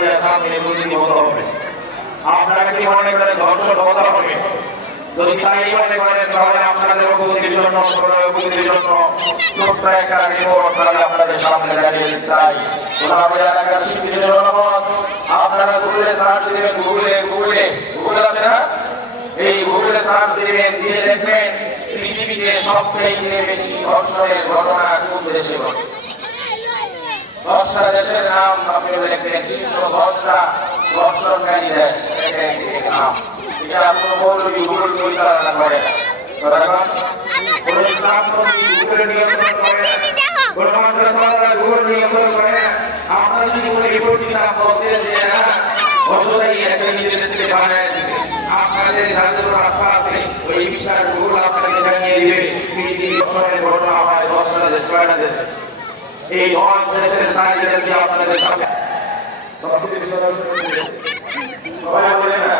দিয়ে সামনে তৈরি হতে হবে। আপনারা কি মনে করেন ধর্ষণ হতে হবে? যদি তাই মনে করেন তাহলে আপনাদের অগ্রগতির জন্য অগ্রগতির জন্য ছোট্ট একটা রিপোর্ট তাহলে আপনাদের সামনে দাঁড়িয়ে চাই। সোনাবাড়ি এলাকার শিক্ষিত জনগণ, আপনারা গুগলে সার্চ দিবেন, গুগল আছে না, এই গুগলে সার্চ দিবেন, দিয়ে দেখবেন পৃথিবীতে সবচেয়ে বেশি ধর্ষণের ঘটনা কোন দেশে ঘটে। 10টা দেশের নাম আপনি লিখবেন, শীর্ষ 10টা ধর্ষণকারী দেশ নাম। এটা কোনো মৌলবী গুগল পরিচালনা করে না, কোনো ইসলামপন্থী গুগল নিয়ন্ত্রণ করে না, কোনো মাদ্রাসাওয়ালা গুগল নিয়ন্ত্রণ করে না। আপনারা যদি কোনো রিপোর্ট কিনা বলছেন যে অযথাই একটা নিজেদের থেকে বানায় দিচ্ছে, আপনাদের যাদের রাস্তা আছে ওই বিষয়ে গুগল আপনাকে জানিয়ে দিবে পৃথিবীর ধর্ষণের ঘটনা হয় 10টা দেশ 6টা দেশে। এই 10 দেশের তালিকা দিয়ে আপনাদের সামনে সবাই বলে না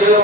ছিল